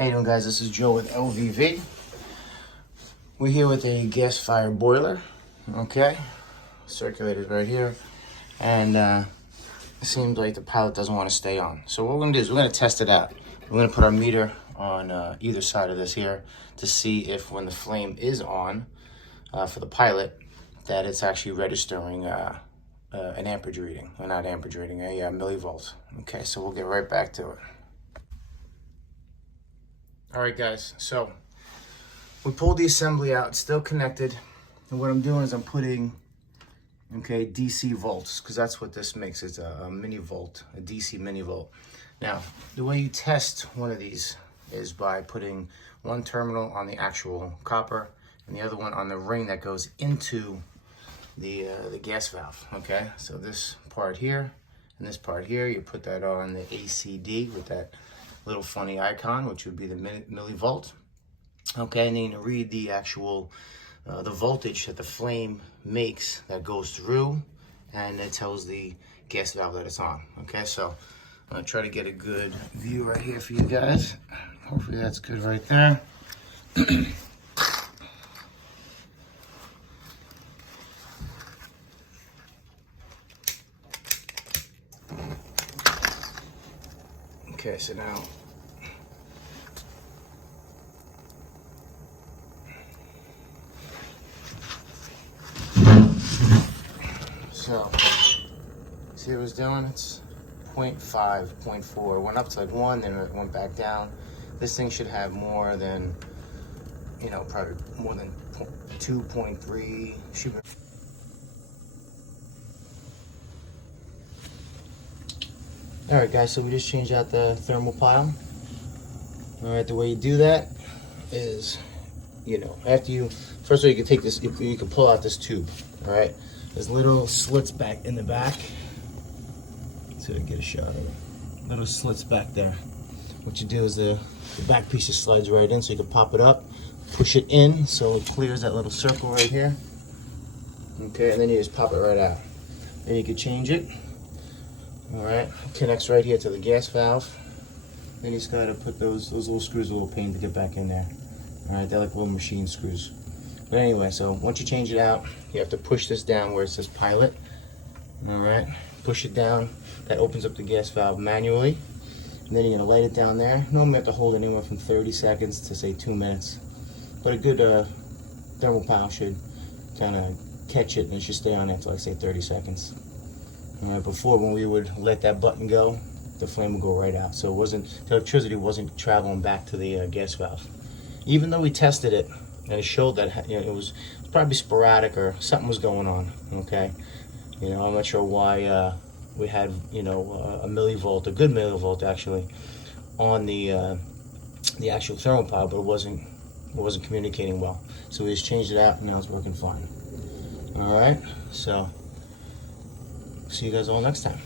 How you doing, guys? This is Joe with LVV. We're here with a gas fire boiler, okay? Circulator's right here, and it seems like the pilot doesn't want to stay on. So what we're gonna do is we're gonna test it out. We're gonna put our meter on either side of this here to see if when the flame is on for the pilot, that it's actually registering an amperage reading, or not amperage reading, a millivolt. Okay, so we'll get right back to it. All right, guys, so we pulled the assembly out. It's still connected, and what I'm doing is I'm putting, okay, DC volts, because that's what this makes. It's a mini volt, a DC mini volt. Now, the way you test one of these is by putting one terminal on the actual copper and the other one on the ring that goes into the gas valve. Okay, so this part here and this part here, you put that on the ACD with that little funny icon, which would be the millivolt. Okay, and then you read the actual the voltage that the flame makes that goes through, and it tells the gas valve that it's on. Okay, so I'm gonna try to get a good view right here for you guys. Hopefully that's good right there. Okay, so now see what it's doing? It's 0.5, 0.4. It went up to like 1, then it went back down. This thing should have more than, you know, probably more than 2.3. Should be. All right, guys, so we just changed out the thermal pile. All right, the way you do that is, you know, after you, first of all, you can take this, you can pull out this tube, all right? There's little slits back in the back. So get a shot of it. Little slits back there. What you do is the back piece just slides right in, so you can pop it up, push it in, so it clears that little circle right here. Okay, and then you just pop it right out. Then you can change it. All right, connects right here to the gas valve. Then you just gotta put those little screws, a little pain to get back in there. All right, they're like little machine screws. But anyway, so once you change it out, you have to push this down where it says pilot. All right, push it down. That opens up the gas valve manually. And then you're gonna light it down there. Normally you have to hold it anywhere from 30 seconds to say 2 minutes. But a good thermal pile should kind of catch it, and it should stay on there for like say 30 seconds. All right, before when we would let that button go, the flame would go right out. So it wasn't, the electricity wasn't traveling back to the gas valve. Even though we tested it and it showed that, you know, it was probably sporadic or something was going on. Okay, you know, I'm not sure why we had, you know, a millivolt, a good millivolt actually, on the actual thermal pile, but it wasn't communicating well. So we just changed it out, and now it's working fine. All right, so see you guys all next time.